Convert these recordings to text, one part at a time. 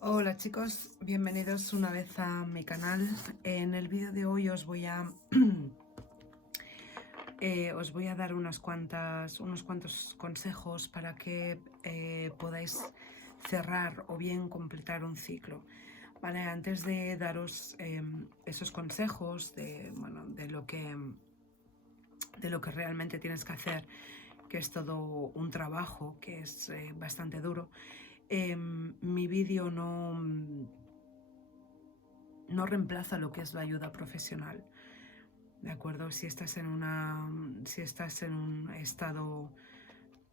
Hola chicos, bienvenidos una vez a mi canal. En el vídeo de hoy os voy a dar unos cuantos consejos para que podáis cerrar o bien completar un ciclo. Vale, antes de daros esos consejos de lo que realmente tienes que hacer, que es todo un trabajo, que es bastante duro. Mi vídeo no reemplaza lo que es la ayuda profesional, ¿de acuerdo? Si estás en un estado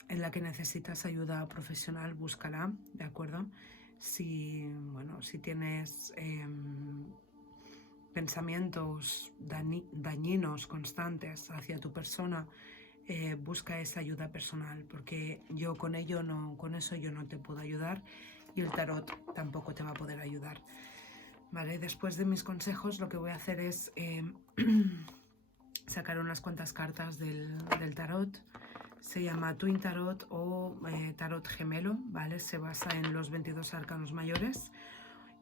en la que necesitas ayuda profesional, búscala, ¿de acuerdo? Si tienes pensamientos dañinos constantes hacia tu persona, busca esa ayuda personal, porque yo con eso yo no te puedo ayudar, y el tarot tampoco te va a poder ayudar. Vale, después de mis consejos lo que voy a hacer es sacar unas cuantas cartas del tarot. Se llama Twin Tarot o Tarot Gemelo, ¿vale? Se basa en los 22 arcanos mayores,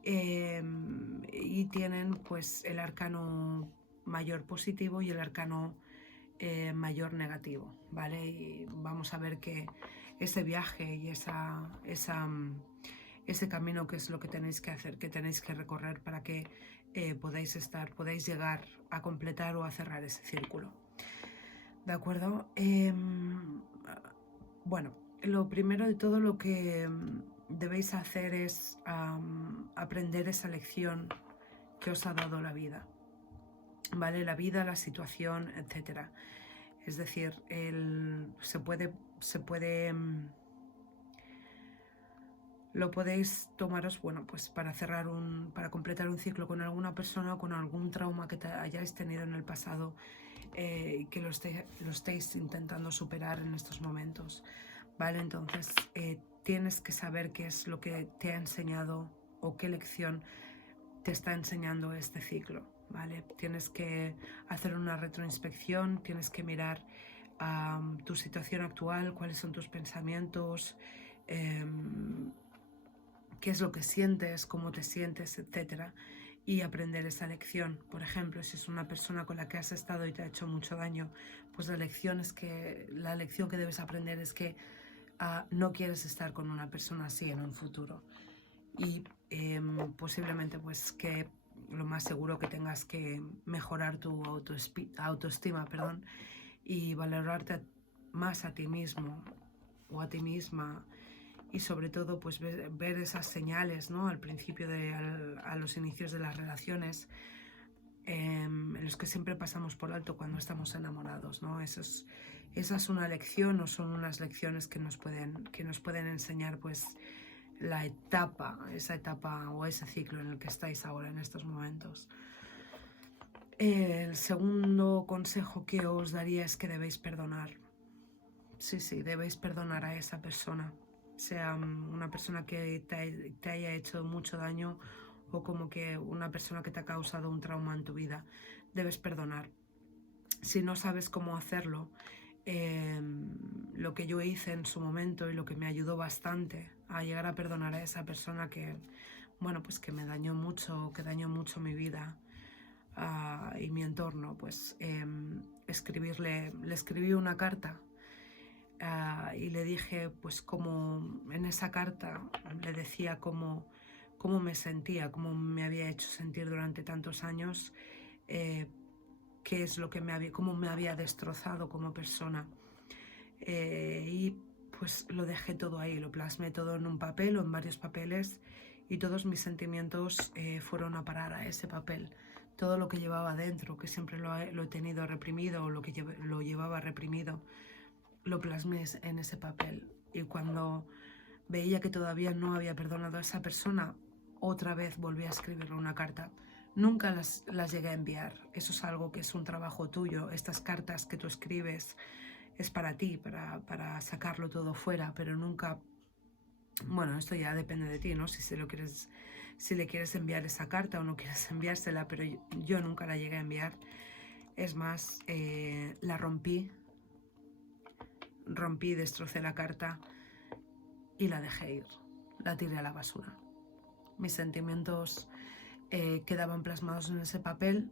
y tienen pues el arcano mayor positivo y el arcano mayor negativo, ¿vale? Y vamos a ver que ese viaje y ese camino, que es lo que tenéis que hacer, que tenéis que recorrer para que podáis llegar a completar o a cerrar ese círculo. ¿De acuerdo? Bueno, lo primero de todo, lo que debéis hacer es aprender esa lección que os ha dado la vida. ¿Vale? La vida, la situación, etcétera. Es decir, lo podéis tomaros, bueno, pues para completar un ciclo con alguna persona o con algún trauma que hayáis tenido en el pasado, que lo estéis intentando superar en estos momentos, ¿vale? Entonces tienes que saber qué es lo que te ha enseñado o qué lección te está enseñando este ciclo, ¿vale? Tienes que hacer una retroinspección, tienes que mirar tu situación actual, cuáles son tus pensamientos, qué es lo que sientes, cómo te sientes, etcétera, y aprender esa lección. Por ejemplo, si es una persona con la que has estado y te ha hecho mucho daño, pues la lección que debes aprender es que no quieres estar con una persona así en un futuro, y posiblemente pues que lo más seguro que tengas que mejorar tu autoestima, y valorarte más a ti mismo o a ti misma, y sobre todo pues ver esas señales, ¿no? Al principio a los inicios de las relaciones, en los que siempre pasamos por alto cuando estamos enamorados, ¿no? Esa es una lección, o son unas lecciones que nos pueden enseñar pues esa etapa o ese ciclo en el que estáis ahora en estos momentos. El segundo consejo que os daría es que debéis perdonar. Sí, debéis perdonar a esa persona, sea una persona que te haya hecho mucho daño o como que una persona que te ha causado un trauma en tu vida. Debes perdonar. Si no sabes cómo hacerlo, lo que yo hice en su momento y lo que me ayudó bastante a llegar a perdonar a esa persona que, bueno, pues que me dañó mucho, que dañó mucho mi vida y mi entorno, pues le escribí una carta. Y le dije, pues como en esa carta le decía cómo me sentía, cómo me había hecho sentir durante tantos años, qué es lo que cómo me había destrozado como persona. Y pues lo dejé todo ahí, lo plasmé todo en un papel o en varios papeles, y todos mis sentimientos fueron a parar a ese papel. Todo lo que llevaba dentro, que siempre lo he tenido reprimido, o lo que lo llevaba reprimido, lo plasmé en ese papel. Y cuando veía que todavía no había perdonado a esa persona, otra vez volví a escribirle una carta. Nunca las llegué a enviar. Eso es algo que es un trabajo tuyo. Estas cartas que tú escribes es para ti, para sacarlo todo fuera, pero nunca... Bueno, esto ya depende de ti, ¿no? Si le quieres enviar esa carta o no quieres enviársela, pero yo nunca la llegué a enviar. Es más, la rompí, destrocé la carta y la dejé ir, la tiré a la basura. mis sentimientos quedaban plasmados en ese papel,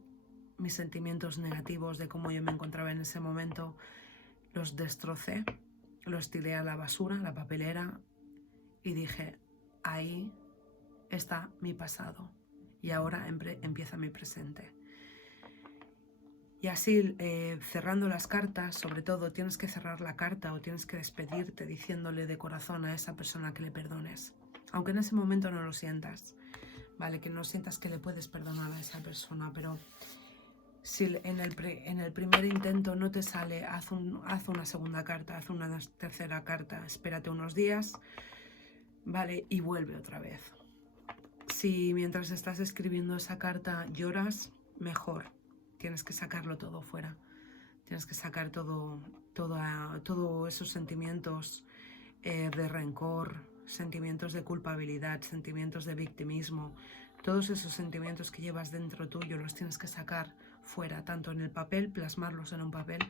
mis sentimientos negativos de cómo yo me encontraba en ese momento, los destrocé, los tiré a la basura, a la papelera, y dije, ahí está mi pasado y ahora empieza mi presente. Y así, cerrando las cartas, sobre todo tienes que cerrar la carta o tienes que despedirte diciéndole de corazón a esa persona que le perdones, aunque en ese momento no lo sientas, ¿vale? Que no sientas que le puedes perdonar a esa persona, pero si en el primer intento no te sale, haz una segunda carta, haz una tercera carta, espérate unos días, ¿vale? Y vuelve otra vez. Si mientras estás escribiendo esa carta lloras, mejor. Tienes que sacarlo todo fuera. Tienes que sacar todos esos sentimientos de rencor, sentimientos de culpabilidad, sentimientos de victimismo. Todos esos sentimientos que llevas dentro tuyo los tienes que sacar fuera, tanto en el papel, plasmarlos en un papel,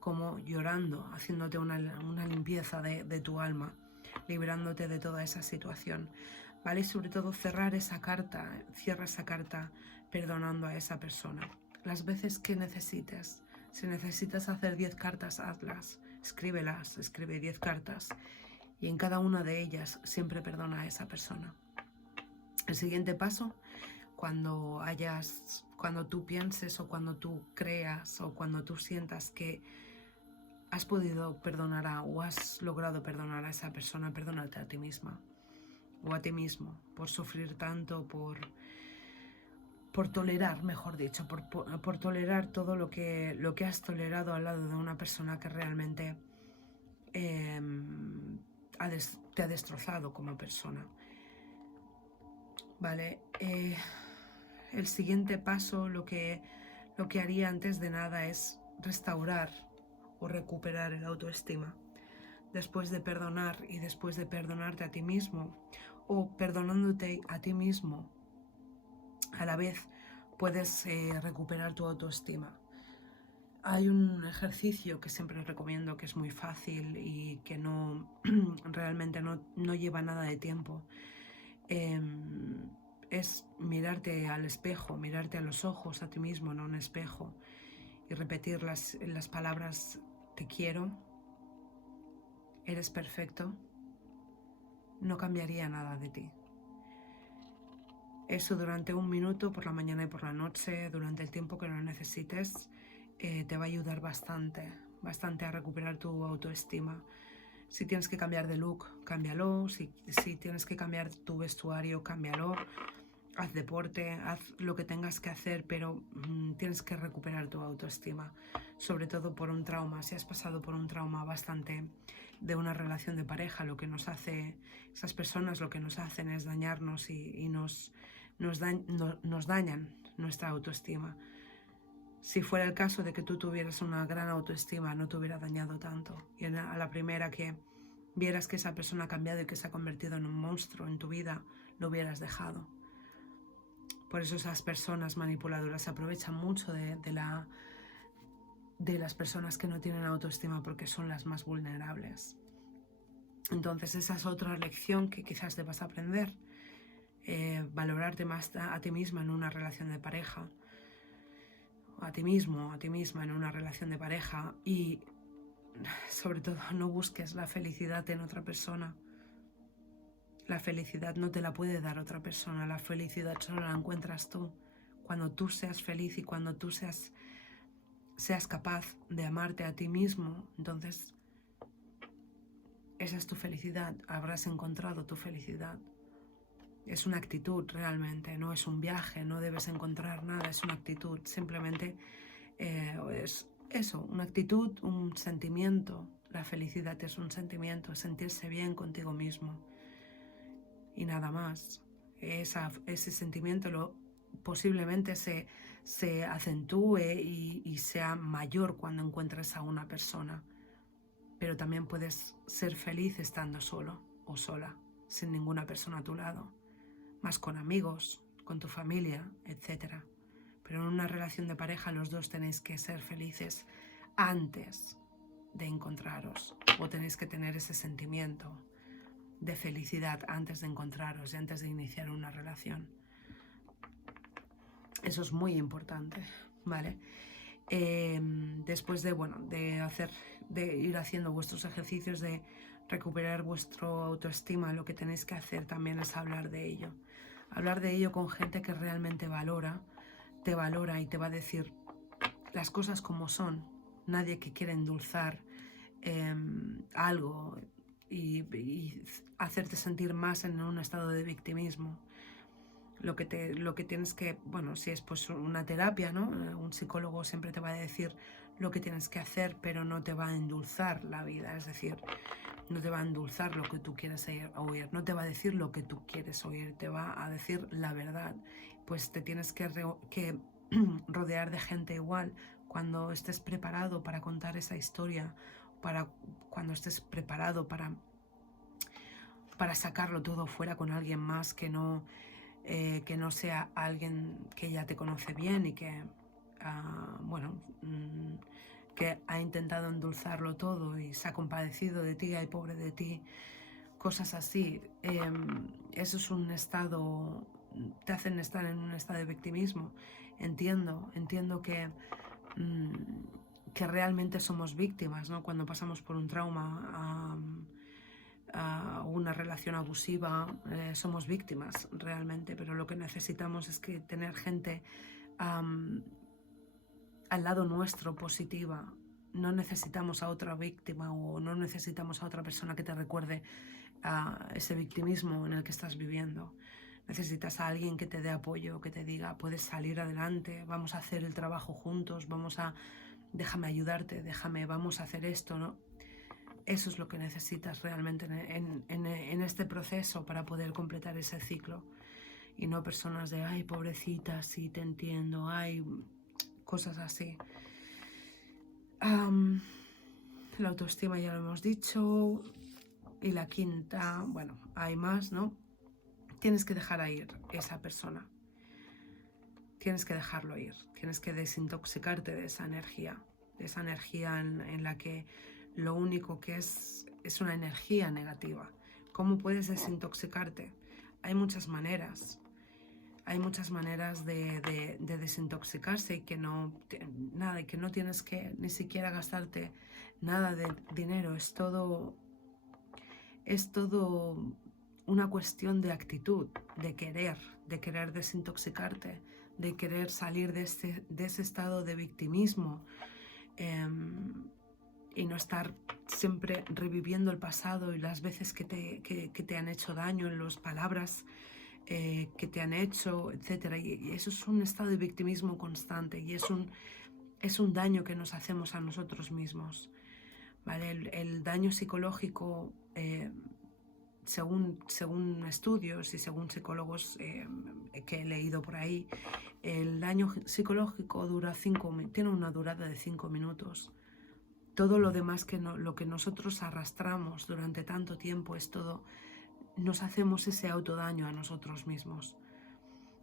como llorando, haciéndote una limpieza de tu alma, librándote de toda esa situación, ¿vale? Y sobre todo cerrar esa carta, cierra esa carta perdonando a esa persona. Las veces que necesites, si necesitas hacer 10 cartas, hazlas, escríbelas, escribe 10 cartas y en cada una de ellas siempre perdona a esa persona. El siguiente paso, cuando tú pienses o cuando tú creas o cuando tú sientas que has podido perdonar o has logrado perdonar a esa persona, perdónate a ti misma o a ti mismo por sufrir tanto, por tolerar, mejor dicho, por tolerar todo lo que has tolerado al lado de una persona que realmente te ha destrozado como persona. Vale, el siguiente paso, lo que haría antes de nada es restaurar o recuperar el autoestima. Después de perdonar y después de perdonarte a ti mismo o perdonándote a ti mismo, a la vez puedes recuperar tu autoestima. Hay un ejercicio que siempre recomiendo, que es muy fácil y que realmente no lleva nada de tiempo. Es mirarte al espejo, mirarte a los ojos a ti mismo en un espejo y repetir las palabras: te quiero, eres perfecto, no cambiaría nada de ti. Eso durante 1 minuto, por la mañana y por la noche, durante el tiempo que lo necesites, te va a ayudar bastante a recuperar tu autoestima. Si tienes que cambiar de look, cámbialo. Si tienes que cambiar tu vestuario, cámbialo. Haz deporte, haz lo que tengas que hacer, pero tienes que recuperar tu autoestima. Sobre todo por un trauma. Si has pasado por un trauma bastante de una relación de pareja, lo que nos hace, esas personas lo que nos hacen es dañarnos y nos dañan nuestra autoestima. Si fuera el caso de que tú tuvieras una gran autoestima, no te hubiera dañado tanto. Y a la primera que vieras que esa persona ha cambiado y que se ha convertido en un monstruo en tu vida, lo hubieras dejado. Por eso esas personas manipuladoras se aprovechan mucho de las personas que no tienen autoestima, porque son las más vulnerables. Entonces esa es otra lección que quizás debas aprender. Valorarte más a ti misma en una relación de pareja, a ti mismo, a ti misma en una relación de pareja, y sobre todo no busques la felicidad en otra persona. La felicidad no te la puede dar otra persona, la felicidad solo la encuentras tú. Cuando tú seas feliz y cuando tú seas capaz de amarte a ti mismo, entonces esa es tu felicidad, habrás encontrado tu felicidad. Es una actitud realmente, no es un viaje, no debes encontrar nada, es una actitud, simplemente es eso, una actitud, un sentimiento. La felicidad es un sentimiento, es sentirse bien contigo mismo y nada más. Ese sentimiento posiblemente se acentúe y sea mayor cuando encuentres a una persona, pero también puedes ser feliz estando solo o sola, sin ninguna persona a tu lado, más con amigos, con tu familia, etc. Pero en una relación de pareja los dos tenéis que ser felices antes de encontraros, o tenéis que tener ese sentimiento de felicidad antes de encontraros y antes de iniciar una relación. Eso es muy importante, ¿vale? Después de, bueno, de ir haciendo vuestros ejercicios de recuperar vuestra autoestima, lo que tenéis que hacer también es hablar de ello. Hablar de ello con gente que realmente te valora y te va a decir las cosas como son. Nadie que quiera endulzar algo y hacerte sentir más en un estado de victimismo. Lo que tienes que, bueno, si es pues una terapia, ¿no? Un psicólogo siempre te va a decir lo que tienes que hacer, pero no te va a endulzar la vida, es decir, no te va a endulzar lo que tú quieres oír, no te va a decir lo que tú quieres oír, te va a decir la verdad. Pues te tienes que rodear de gente igual cuando estés preparado para contar esa historia, cuando estés preparado para sacarlo todo fuera con alguien más que no sea alguien que ya te conoce bien y que, bueno, que ha intentado endulzarlo todo y se ha compadecido de ti, ay, pobre de ti, cosas así. Eso es un estado, te hacen estar en un estado de victimismo. Entiendo que realmente somos víctimas, ¿no? Cuando pasamos por un trauma, una relación abusiva, somos víctimas realmente, pero lo que necesitamos es que tener gente al lado nuestro positiva. No necesitamos a otra víctima o no necesitamos a otra persona que te recuerde ese victimismo en el que estás viviendo. Necesitas a alguien que te dé apoyo, que te diga, puedes salir adelante, vamos a hacer el trabajo juntos, déjame ayudarte, vamos a hacer esto, ¿no? Eso es lo que necesitas realmente en este proceso para poder completar ese ciclo. Y no personas de, ay, pobrecita, sí, te entiendo, ay, cosas así. La autoestima ya lo hemos dicho. Y la quinta, bueno, hay más, ¿no? Tienes que dejar ir esa persona. Tienes que dejarlo ir. Tienes que desintoxicarte de esa energía en la que lo único que es una energía negativa. ¿Cómo puedes desintoxicarte? Hay muchas maneras. Hay muchas maneras de desintoxicarse y que no tienes que ni siquiera gastarte nada de dinero. Es todo una cuestión de actitud, de querer desintoxicarte, de querer salir de ese estado de victimismo. Y no estar siempre reviviendo el pasado y las veces que te han hecho daño, en las palabras que te han hecho, etc. Y eso es un estado de victimismo constante y es un daño que nos hacemos a nosotros mismos, ¿vale? El daño psicológico, según estudios y según psicólogos que he leído por ahí, el daño psicológico tiene una durada de 5 minutos. Todo lo demás lo que nosotros arrastramos durante tanto tiempo es todo, nos hacemos ese autodaño a nosotros mismos.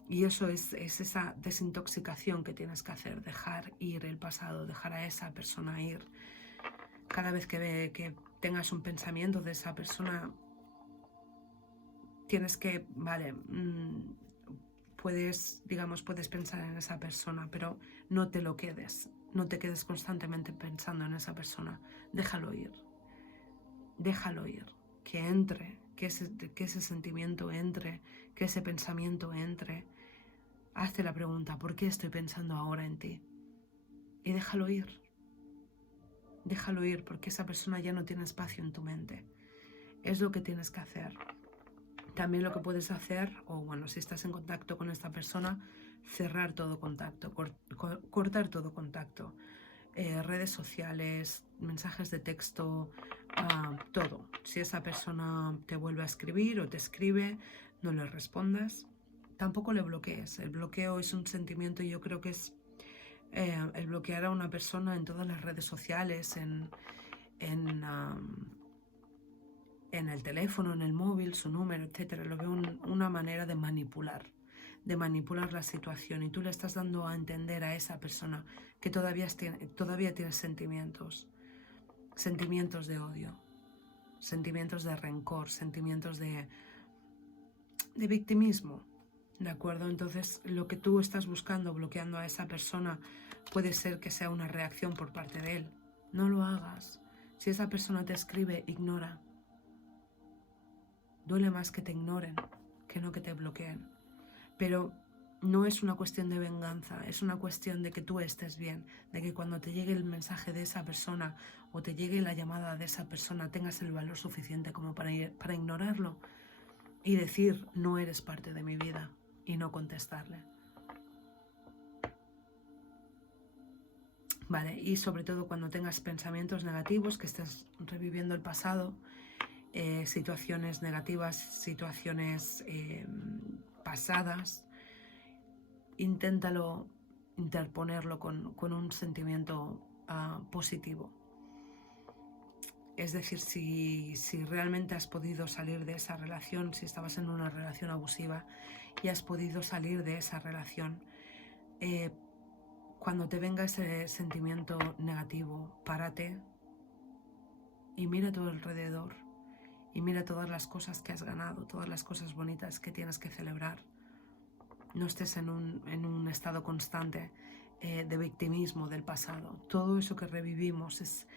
Y eso es esa desintoxicación que tienes que hacer, dejar ir el pasado, dejar a esa persona ir. Cada vez que tengas un pensamiento de esa persona, tienes que, vale, puedes pensar en esa persona, pero no te lo quedes. No te quedes constantemente pensando en esa persona. Déjalo ir. Déjalo ir. Que entre, que ese sentimiento entre, que ese pensamiento entre. Hazte la pregunta, ¿por qué estoy pensando ahora en ti? Y déjalo ir. Déjalo ir, porque esa persona ya no tiene espacio en tu mente. Es lo que tienes que hacer. También lo que puedes hacer, o bueno, si estás en contacto con esta persona, cerrar todo contacto, cortar todo contacto. Redes sociales, mensajes de texto, todo. Si esa persona te vuelve a escribir o te escribe, no le respondas. Tampoco le bloquees. El bloqueo es un sentimiento, yo creo que es el bloquear a una persona en todas las redes sociales, en el teléfono, en el móvil, su número, etcétera. Lo veo una manera de manipular la situación, y tú le estás dando a entender a esa persona que todavía tiene sentimientos de odio, sentimientos de rencor, sentimientos de victimismo, ¿de acuerdo? Entonces lo que tú estás buscando bloqueando a esa persona puede ser que sea una reacción por parte de él. No lo hagas. Si esa persona te escribe, ignora. Duele más que te ignoren que no que te bloqueen. Pero no es una cuestión de venganza, es una cuestión de que tú estés bien, de que cuando te llegue el mensaje de esa persona o te llegue la llamada de esa persona tengas el valor suficiente como para ignorarlo y decir no eres parte de mi vida y no contestarle. Vale, y sobre todo cuando tengas pensamientos negativos, que estés reviviendo el pasado, situaciones negativas, situaciones pasadas, inténtalo interponerlo con un sentimiento positivo. Es decir, si realmente has podido salir de esa relación, si estabas en una relación abusiva y has podido salir de esa relación, cuando te venga ese sentimiento negativo, párate y mira a tu alrededor y mira todas las cosas que has ganado, todas las cosas bonitas que tienes que celebrar. No estés en un estado constante de victimismo del pasado. Todo eso que revivimos es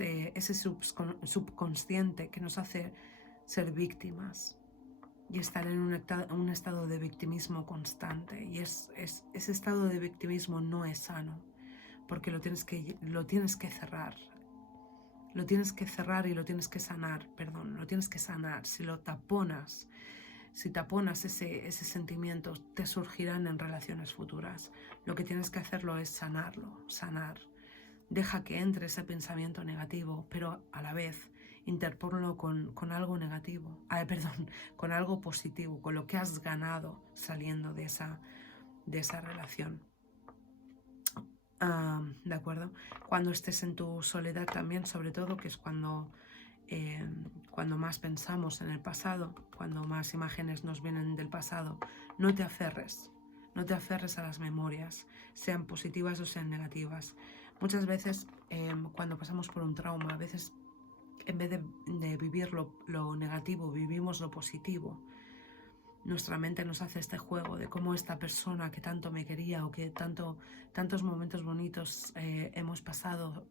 ese subconsciente que nos hace ser víctimas y estar en un estado de victimismo constante. Y ese estado de victimismo no es sano, porque lo tienes que cerrar. Lo tienes que cerrar y lo tienes que sanar, lo tienes que sanar. Si taponas ese sentimiento, te surgirán en relaciones futuras. Lo que tienes que hacerlo es sanar. Deja que entre ese pensamiento negativo, pero a la vez interponlo con algo negativo, con algo positivo, con lo que has ganado saliendo de esa relación. ¿De acuerdo? Cuando estés en tu soledad también, sobre todo, que es cuando más pensamos en el pasado, cuando más imágenes nos vienen del pasado, no te aferres a las memorias, sean positivas o sean negativas. Muchas veces cuando pasamos por un trauma, a veces en vez de vivir lo negativo, vivimos lo positivo. Nuestra mente nos hace este juego de cómo esta persona que tanto me quería o que tantos momentos bonitos hemos pasado,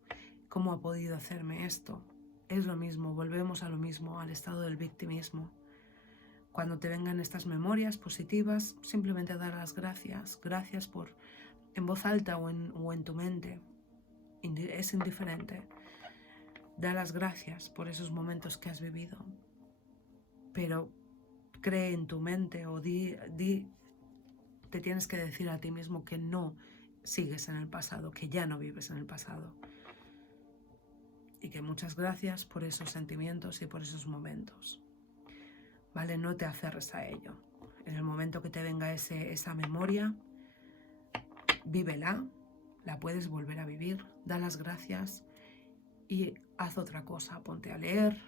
cómo ha podido hacerme esto. Es lo mismo, volvemos a lo mismo, al estado del victimismo. Cuando te vengan estas memorias positivas, simplemente dar las gracias. Gracias por, en voz alta o en tu mente. Es indiferente. Da las gracias por esos momentos que has vivido. Pero cree en tu mente o te tienes que decir a ti mismo que no sigues en el pasado, que ya no vives en el pasado. Y que muchas gracias por esos sentimientos y por esos momentos. ¿Vale? No te aferres a ello. En el momento que te venga esa memoria, vívela, la puedes volver a vivir, da las gracias y haz otra cosa. Ponte a leer,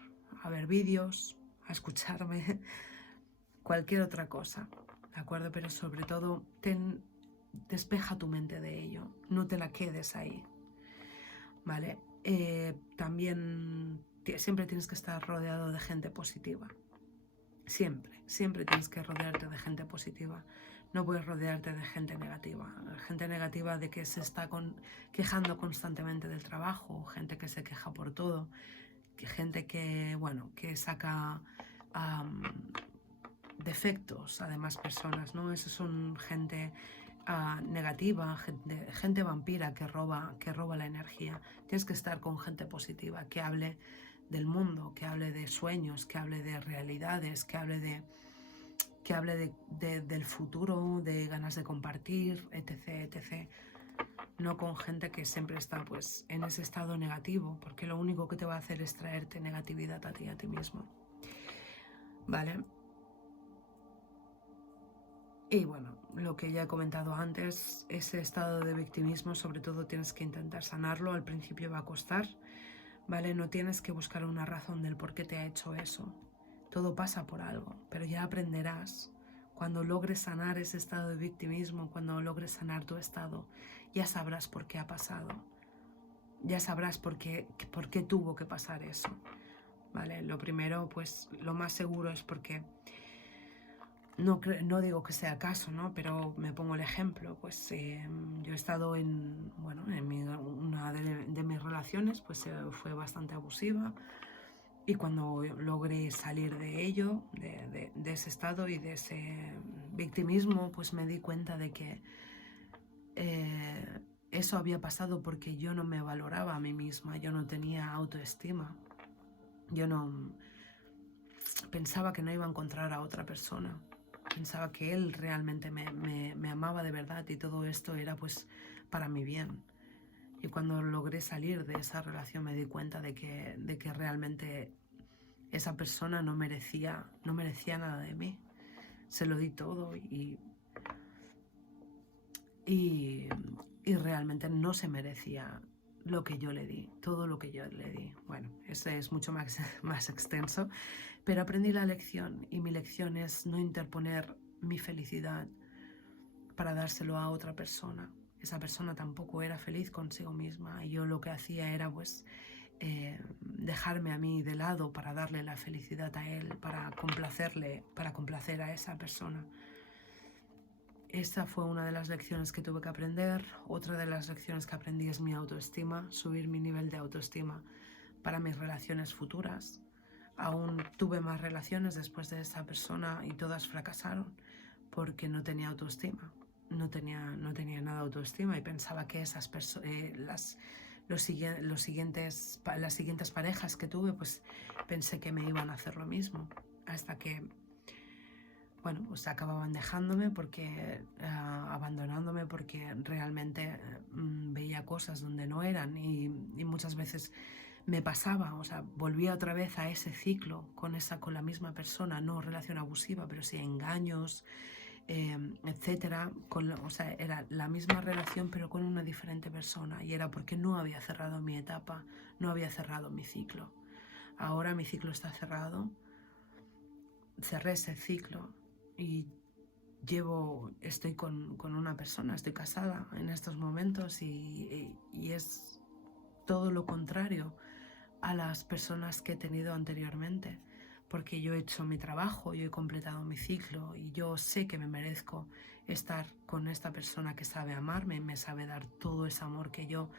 a ver vídeos, a escucharme, cualquier otra cosa, ¿de acuerdo? Pero sobre todo, despeja tu mente de ello, no te la quedes ahí, ¿vale? También siempre tienes que estar rodeado de gente positiva. Siempre tienes que rodearte de gente positiva. No puedes rodearte de gente negativa. Gente negativa de que se está quejando constantemente del trabajo, gente que se queja por todo, gente que saca defectos a demás personas, ¿no? Esas son gente negativa, gente vampira que roba la energía. Tienes que estar con gente positiva, que hable del mundo, que hable de sueños, que hable de realidades, que hable del futuro, de ganas de compartir, etc. No con gente que siempre está pues en ese estado negativo, porque lo único que te va a hacer es traerte negatividad a ti mismo. ¿Vale? Y bueno, lo que ya he comentado antes, ese estado de victimismo, sobre todo tienes que intentar sanarlo. Al principio va a costar, ¿vale? No tienes que buscar una razón del por qué te ha hecho eso. Todo pasa por algo, pero ya aprenderás. Cuando logres sanar ese estado de victimismo, cuando logres sanar tu estado, ya sabrás por qué ha pasado. Ya sabrás por qué tuvo que pasar eso. ¿vale? Lo primero, pues lo más seguro es porque, no digo que sea el caso, ¿no? Pero me pongo el ejemplo, pues yo he estado bueno, una de mis relaciones, pues fue bastante abusiva. Y cuando logré salir de ello, de ese estado y de ese victimismo, pues me di cuenta de que eso había pasado porque yo no me valoraba a mí misma, yo no tenía autoestima, yo no pensaba que no iba a encontrar a otra persona, pensaba que él realmente me amaba de verdad y todo esto era pues para mi bien. Y cuando logré salir de esa relación me di cuenta de que realmente esa persona no merecía nada de mí. Se lo di todo y realmente no se merecía lo que yo le di, todo lo que yo le di. Bueno, ese es mucho más extenso, pero aprendí la lección y mi lección es no interponer mi felicidad para dárselo a otra persona. Esa persona tampoco era feliz consigo misma y yo lo que hacía era pues dejarme a mí de lado para darle la felicidad a él, para complacerle, para complacer a esa persona. Esta fue una de las lecciones que tuve que aprender. Otra de las lecciones que aprendí es mi autoestima, subir mi nivel de autoestima para mis relaciones futuras. Aún tuve más relaciones después de esta persona y todas fracasaron porque no tenía autoestima. No tenía nada de autoestima y pensaba que las siguientes parejas que tuve, pues pensé que me iban a hacer lo mismo. Hasta que, bueno, pues acababan dejándome abandonándome porque realmente veía cosas donde no eran y muchas veces me pasaba, o sea, volvía otra vez a ese ciclo con la misma persona, no relación abusiva, pero sí engaños, etcétera. O sea, era la misma relación pero con una diferente persona y era porque no había cerrado mi etapa, no había cerrado mi ciclo. Ahora mi ciclo está cerrado, cerré ese ciclo y estoy con una persona, estoy casada en estos momentos y es todo lo contrario a las personas que he tenido anteriormente, porque yo he hecho mi trabajo, yo he completado mi ciclo y yo sé que me merezco estar con esta persona que sabe amarme, me sabe dar todo ese amor que yo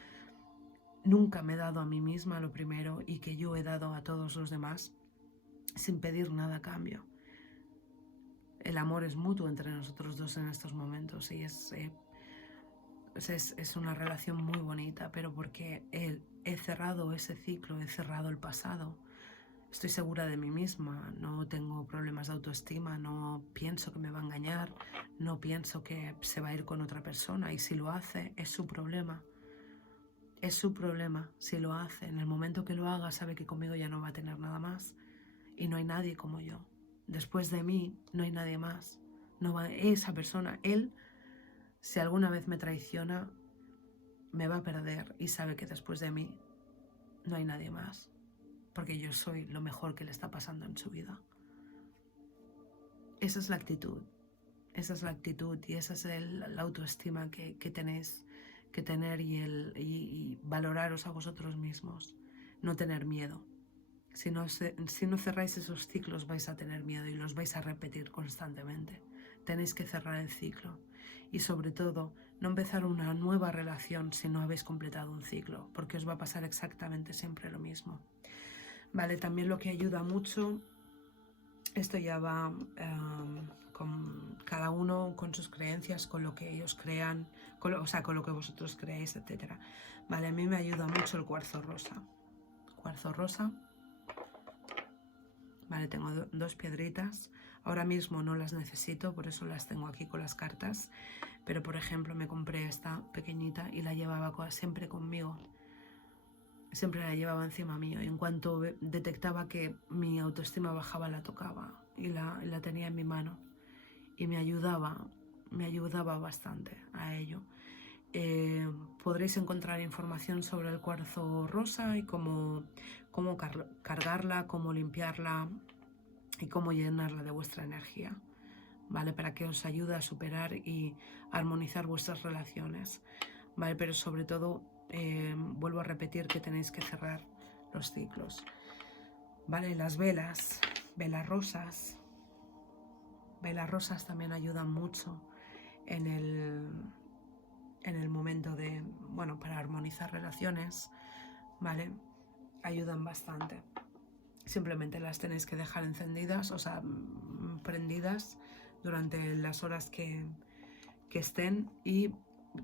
nunca me he dado a mí misma, lo primero, y que yo he dado a todos los demás sin pedir nada a cambio. El amor es mutuo entre nosotros dos en estos momentos y es una relación muy bonita, pero porque he cerrado ese ciclo, he cerrado el pasado. Estoy segura de mí misma, no tengo problemas de autoestima, no pienso que me va a engañar, no pienso que se va a ir con otra persona y si lo hace es su problema. Es su problema si lo hace. En el momento que lo haga sabe que conmigo ya no va a tener nada más y no hay nadie como yo. Después de mí no hay nadie más. Esa persona, él, si alguna vez me traiciona, me va a perder y sabe que después de mí no hay nadie más. Porque yo soy lo mejor que le está pasando en su vida. Esa es la actitud. Esa es la actitud y esa es la autoestima que tenéis que tener y valoraros a vosotros mismos. No tener miedo. Si no cerráis esos ciclos vais a tener miedo y los vais a repetir constantemente. Tenéis que cerrar el ciclo y sobre todo no empezar una nueva relación si no habéis completado un ciclo, porque os va a pasar exactamente siempre lo mismo. Vale, también lo que ayuda mucho, esto ya va con cada uno con sus creencias, con lo que ellos crean, con lo que vosotros creéis, etc. Vale, a mí me ayuda mucho el cuarzo rosa. Cuarzo rosa. Vale, tengo dos piedritas. Ahora mismo no las necesito, por eso las tengo aquí con las cartas. Pero, por ejemplo, me compré esta pequeñita y la llevaba siempre conmigo. Siempre la llevaba encima mío. Y en cuanto detectaba que mi autoestima bajaba, la tocaba y la tenía en mi mano. Y me ayudaba bastante a ello. Podréis encontrar información sobre el cuarzo rosa y cómo cargarla, cómo limpiarla y cómo llenarla de vuestra energía, ¿vale? Para que os ayude a superar y armonizar vuestras relaciones, ¿vale? Pero sobre todo, vuelvo a repetir que tenéis que cerrar los ciclos. Vale, las velas, velas rosas. Velas rosas también ayudan mucho en el momento de, bueno, para armonizar relaciones, ¿vale? Ayudan bastante. Simplemente las tenéis que dejar encendidas, o sea, prendidas durante las horas que estén, y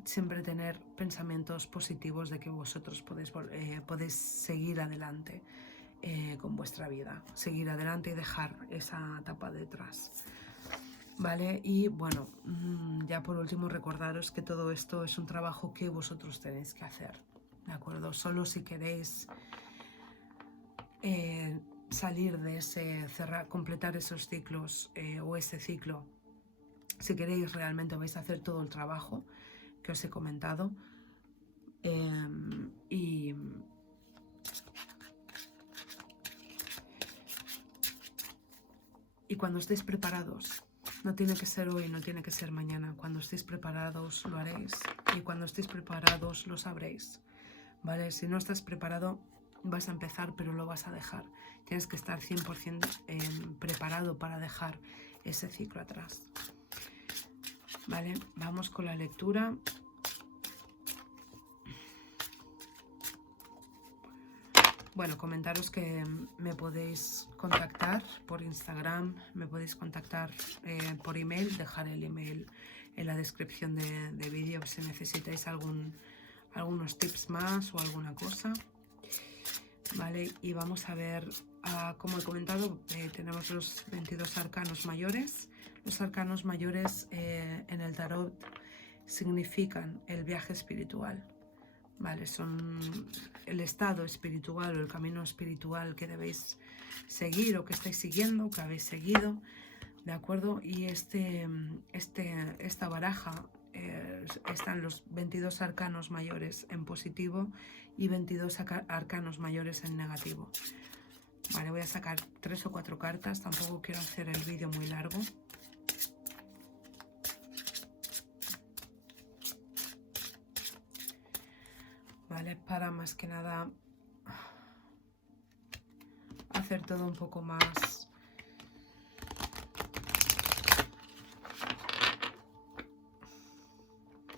siempre tener pensamientos positivos de que vosotros podéis seguir adelante con vuestra vida, seguir adelante y dejar esa etapa detrás. Vale, y bueno, ya por último recordaros que todo esto es un trabajo que vosotros tenéis que hacer, ¿de acuerdo? Solo si queréis salir de ese, completar esos ciclos o ese ciclo, si queréis realmente vais a hacer todo el trabajo que os he comentado, y cuando estéis preparados, no tiene que ser hoy, no tiene que ser mañana, cuando estéis preparados lo haréis, y cuando estéis preparados lo sabréis, ¿vale? Si no estás preparado vas a empezar pero lo vas a dejar, tienes que estar 100% preparado para dejar ese ciclo atrás. Vale, vamos con la lectura. Bueno, comentaros que me podéis contactar por Instagram, me podéis contactar por email, dejar el email en la descripción de vídeo si necesitáis algunos tips más o alguna cosa. Vale, y vamos a ver, como he comentado, tenemos los 22 arcanos mayores. Los arcanos mayores en el tarot significan el viaje espiritual. Vale, son el estado espiritual o el camino espiritual que debéis seguir o que estáis siguiendo, que habéis seguido, ¿de acuerdo? Y esta baraja están los 22 arcanos mayores en positivo y 22 arcanos mayores en negativo. Vale, voy a sacar 3 o 4 cartas, tampoco quiero hacer el vídeo muy largo. Vale, para más que nada hacer todo un poco más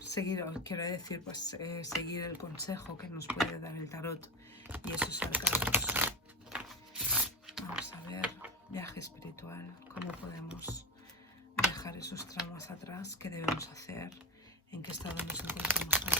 seguir, quiero decir, pues seguir el consejo que nos puede dar el tarot y esos arcanos. Vamos a ver, viaje espiritual, cómo podemos dejar esos traumas atrás, qué debemos hacer, en qué estado nos encontramos ahora.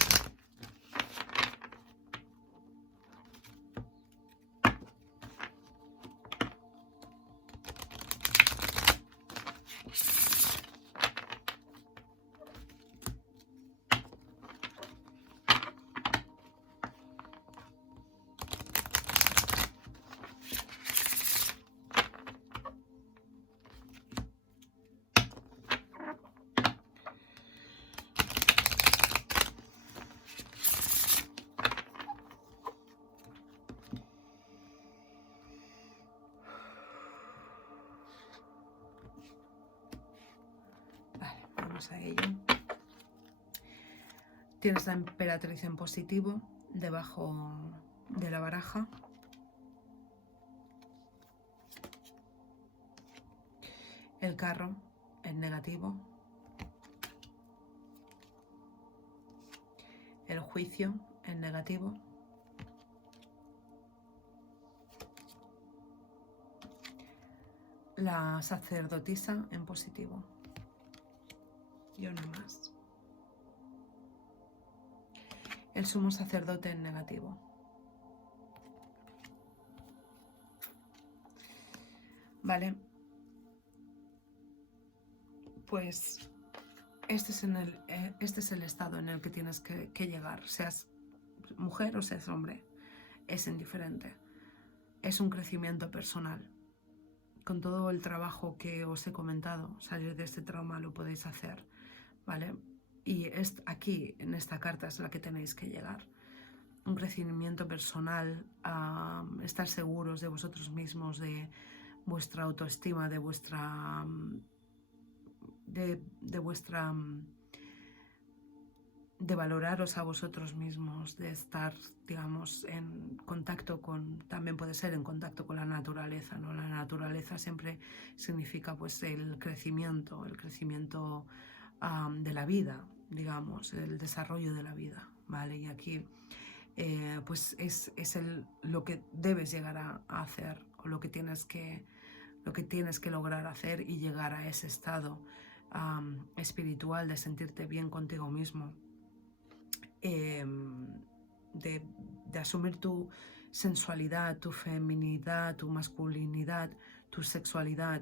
A ello. Tienes la emperatriz en positivo debajo de la baraja. El carro en negativo. El juicio en negativo. La sacerdotisa en positivo. Y una más. El sumo sacerdote en negativo. Vale. Pues este es el estado en el que tienes que llegar. Seas mujer o seas hombre. Es indiferente. Es un crecimiento personal. Con todo el trabajo que os he comentado, salir de este trauma lo podéis hacer. ¿Vale? Y aquí, en esta carta, es la que tenéis que llegar. Un crecimiento personal, a estar seguros de vosotros mismos, de vuestra autoestima, de vuestra de valoraros a vosotros mismos, de estar, digamos, en contacto con, también puede ser en contacto con la naturaleza, ¿no? La naturaleza siempre significa pues el crecimiento de la vida, digamos, el desarrollo de la vida, ¿vale? Y aquí pues es lo que debes llegar a hacer, o lo que tienes que lograr hacer y llegar a ese estado espiritual de sentirte bien contigo mismo, de asumir tu sensualidad, tu feminidad, tu masculinidad, tu sexualidad,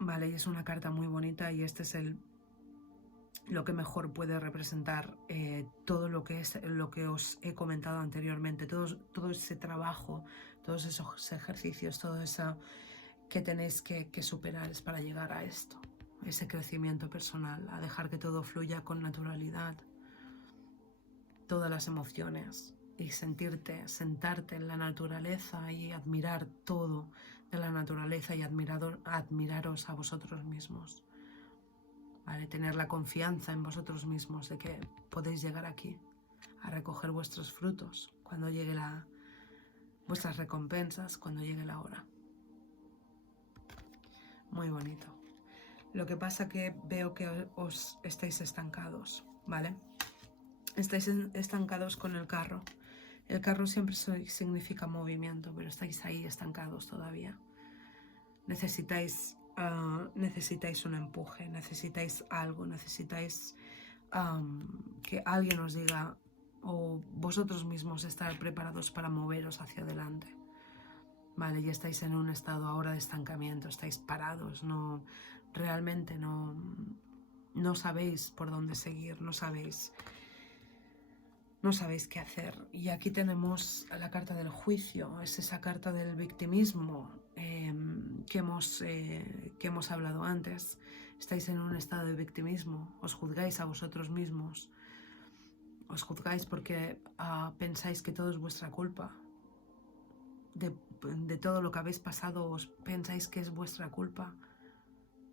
vale. Y es una carta muy bonita, y este es lo que mejor puede representar todo lo que os he comentado anteriormente, todo ese trabajo, todos esos ejercicios, todo eso que tenéis que superar es para llegar a esto, ese crecimiento personal, a dejar que todo fluya con naturalidad, todas las emociones, y sentarte en la naturaleza y admirar todo de la naturaleza, y admiraros a vosotros mismos. ¿Vale? Tener la confianza en vosotros mismos de que podéis llegar aquí a recoger vuestros frutos cuando llegue vuestras recompensas, cuando llegue la hora. Muy bonito. Lo que pasa que veo que os estáis estancados, ¿vale? Estáis estancados con el carro. El carro siempre significa movimiento, pero estáis ahí estancados todavía. Necesitáis un empuje, necesitáis algo, necesitáis que alguien os diga, o vosotros mismos estar preparados para moveros hacia adelante. Vale, y estáis en un estado ahora de estancamiento, estáis parados, realmente no sabéis por dónde seguir, no sabéis qué hacer. Y aquí tenemos la carta del juicio, es esa carta del victimismo que hemos hablado antes. Estáis en un estado de victimismo, os juzgáis a vosotros mismos, os juzgáis porque pensáis que todo es vuestra culpa. De todo lo que habéis pasado, os pensáis que es vuestra culpa.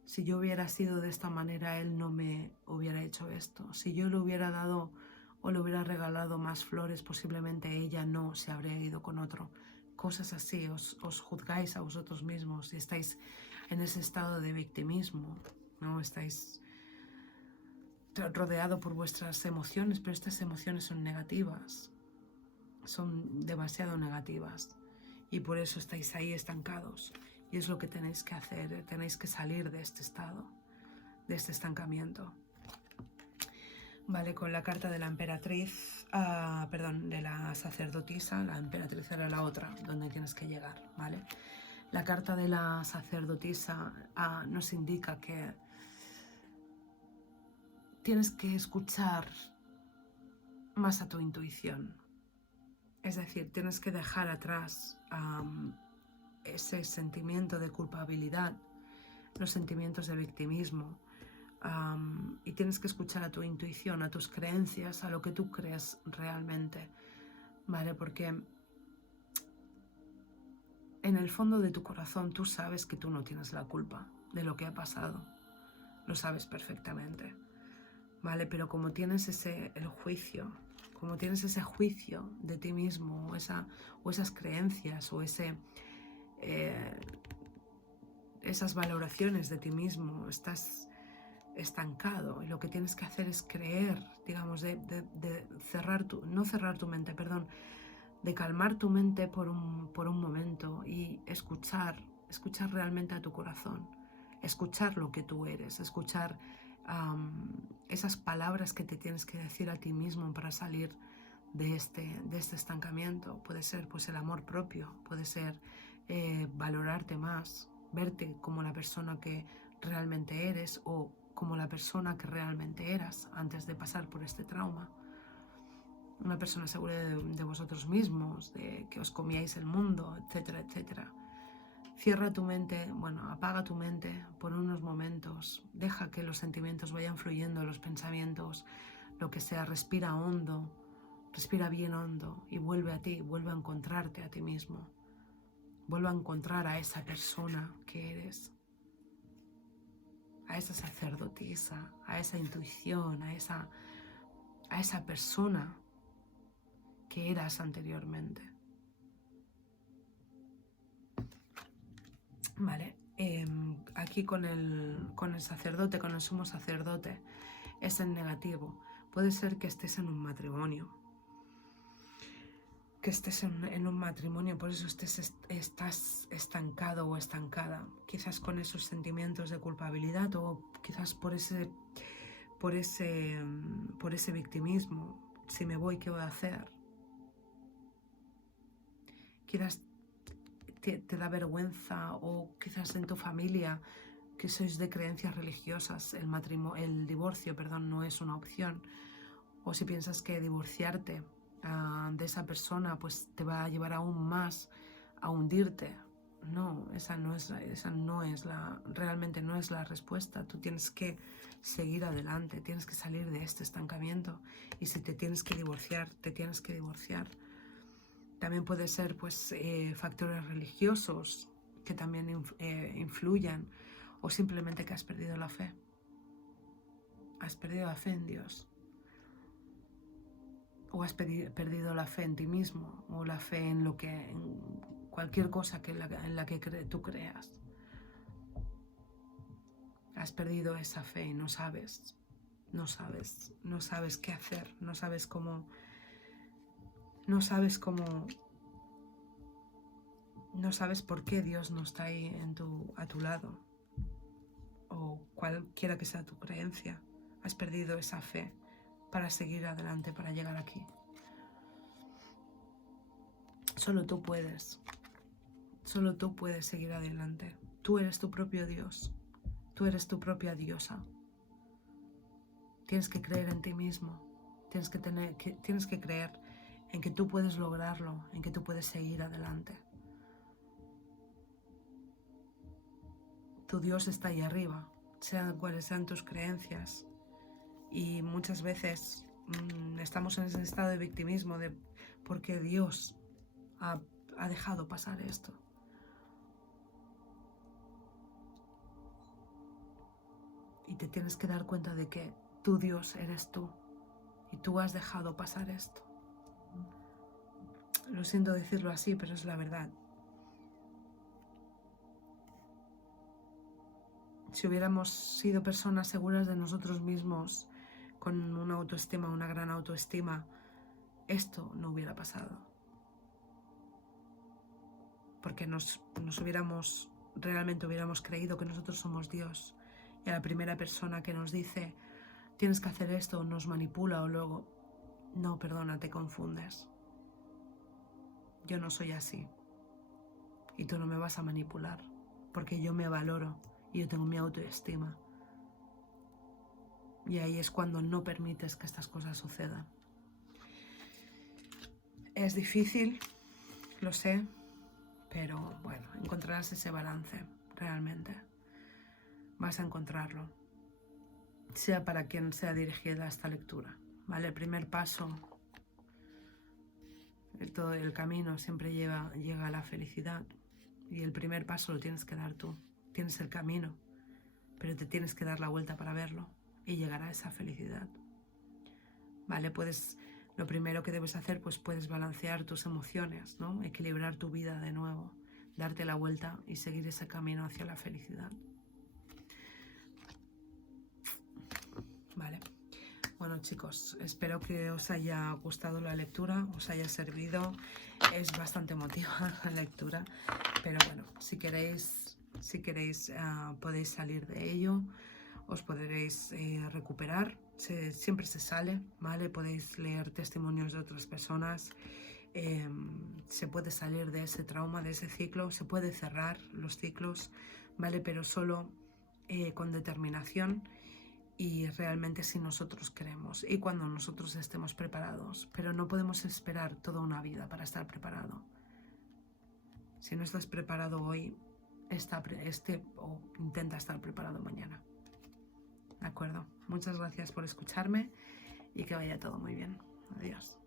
Si yo hubiera sido de esta manera, él no me hubiera hecho esto. Si yo le hubiera dado o le hubiera regalado más flores, posiblemente ella no se habría ido con otro. Cosas así, os juzgáis a vosotros mismos y estáis en ese estado de victimismo, ¿no? Estáis rodeado por vuestras emociones, pero estas emociones son negativas, son demasiado negativas, y por eso estáis ahí estancados. Y es lo que tenéis que hacer, tenéis que salir de este estado, de este estancamiento. Vale, con la carta de la emperatriz, de la sacerdotisa, la emperatriz era la otra, donde tienes que llegar, ¿vale? La carta de la sacerdotisa nos indica que tienes que escuchar más a tu intuición. Es decir, tienes que dejar atrás ese sentimiento de culpabilidad, los sentimientos de victimismo, y tienes que escuchar a tu intuición, a tus creencias, a lo que tú crees realmente, ¿vale? Porque en el fondo de tu corazón tú sabes que tú no tienes la culpa de lo que ha pasado, lo sabes perfectamente, ¿vale? Pero como tienes el juicio, como tienes ese juicio de ti mismo, o esas creencias, o esas valoraciones de ti mismo, estás estancado, y lo que tienes que hacer es creer, digamos, de de calmar tu mente por un momento y escuchar realmente a tu corazón, escuchar lo que tú eres, escuchar esas palabras que te tienes que decir a ti mismo para salir de este estancamiento. Puede ser pues el amor propio, puede ser valorarte más, verte como la persona que realmente eres, o como la persona que realmente eras antes de pasar por este trauma. Una persona segura de vosotros mismos, de que os comíais el mundo, etcétera, etcétera. Cierra tu mente, apaga tu mente por unos momentos, deja que los sentimientos vayan fluyendo, los pensamientos, lo que sea, respira hondo, respira bien hondo y vuelve a ti, vuelve a encontrarte a ti mismo, vuelve a encontrar a esa persona que eres, a esa sacerdotisa, a esa intuición, a esa persona que eras anteriormente. Vale, aquí con el sacerdote, con el sumo sacerdote, es el negativo. Puede ser que estés en un matrimonio, por eso estás estancado o estancada, quizás con esos sentimientos de culpabilidad o quizás por ese victimismo. Si me voy, ¿qué voy a hacer? Quizás te da vergüenza, o quizás en tu familia, que sois de creencias religiosas, el divorcio, no es una opción. O si piensas que divorciarte de esa persona pues te va a llevar aún más a hundirte. No, realmente no es la respuesta. Tú tienes que seguir adelante, tienes que salir de este estancamiento. Y si te tienes que divorciar, te tienes que divorciar. También puede ser pues factores religiosos que también influyan, o simplemente que has perdido la fe. Has perdido la fe en Dios. O has perdido la fe en ti mismo, o la fe en cualquier cosa en la que tú creas. Has perdido esa fe y no sabes qué hacer, no sabes cómo, no sabes por qué Dios no está ahí a tu lado, o cualquiera que sea tu creencia. Has perdido esa fe para seguir adelante, para llegar aquí. Solo tú puedes seguir adelante. Tú eres tu propio Dios, tú eres tu propia diosa. Tienes que creer en ti mismo, tienes que creer en que tú puedes lograrlo, en que tú puedes seguir adelante. Tu Dios está ahí arriba, sean cuales sean tus creencias. Y muchas veces estamos en ese estado de victimismo de por qué Dios ha dejado pasar esto. Y te tienes que dar cuenta de que tu Dios eres tú y tú has dejado pasar esto. Lo siento decirlo así, pero es la verdad. Si hubiéramos sido personas seguras de nosotros mismos, con una gran autoestima, esto no hubiera pasado. Porque realmente hubiéramos creído que nosotros somos Dios. Y a la primera persona que nos dice, tienes que hacer esto, nos manipula, o luego, no, perdona, te confundes. Yo no soy así. Y tú no me vas a manipular, porque yo me valoro y yo tengo mi autoestima. Y ahí es cuando no permites que estas cosas sucedan. Es difícil, lo sé, pero bueno, encontrarás ese balance, realmente. Vas a encontrarlo, sea para quien sea dirigida esta lectura, ¿vale? El primer paso, todo el camino siempre llega a la felicidad, y el primer paso lo tienes que dar tú. Tienes el camino, pero te tienes que dar la vuelta para verlo y llegar a esa felicidad, ¿vale? Lo primero que debes hacer, pues puedes balancear tus emociones, ¿no? Equilibrar tu vida de nuevo, darte la vuelta y seguir ese camino hacia la felicidad. Vale. Bueno, chicos, espero que os haya gustado la lectura, os haya servido. Es bastante emotiva la lectura, pero bueno, si queréis podéis salir de ello, os podréis recuperar. Siempre se sale, ¿vale? Podéis leer testimonios de otras personas. Se puede salir de ese trauma, de ese ciclo, se puede cerrar los ciclos, ¿vale? Pero solo con determinación y realmente si nosotros queremos y cuando nosotros estemos preparados. Pero no podemos esperar toda una vida para estar preparado. Si no estás preparado hoy, intenta estar preparado mañana. ¿De acuerdo? Muchas gracias por escucharme y que vaya todo muy bien. Adiós.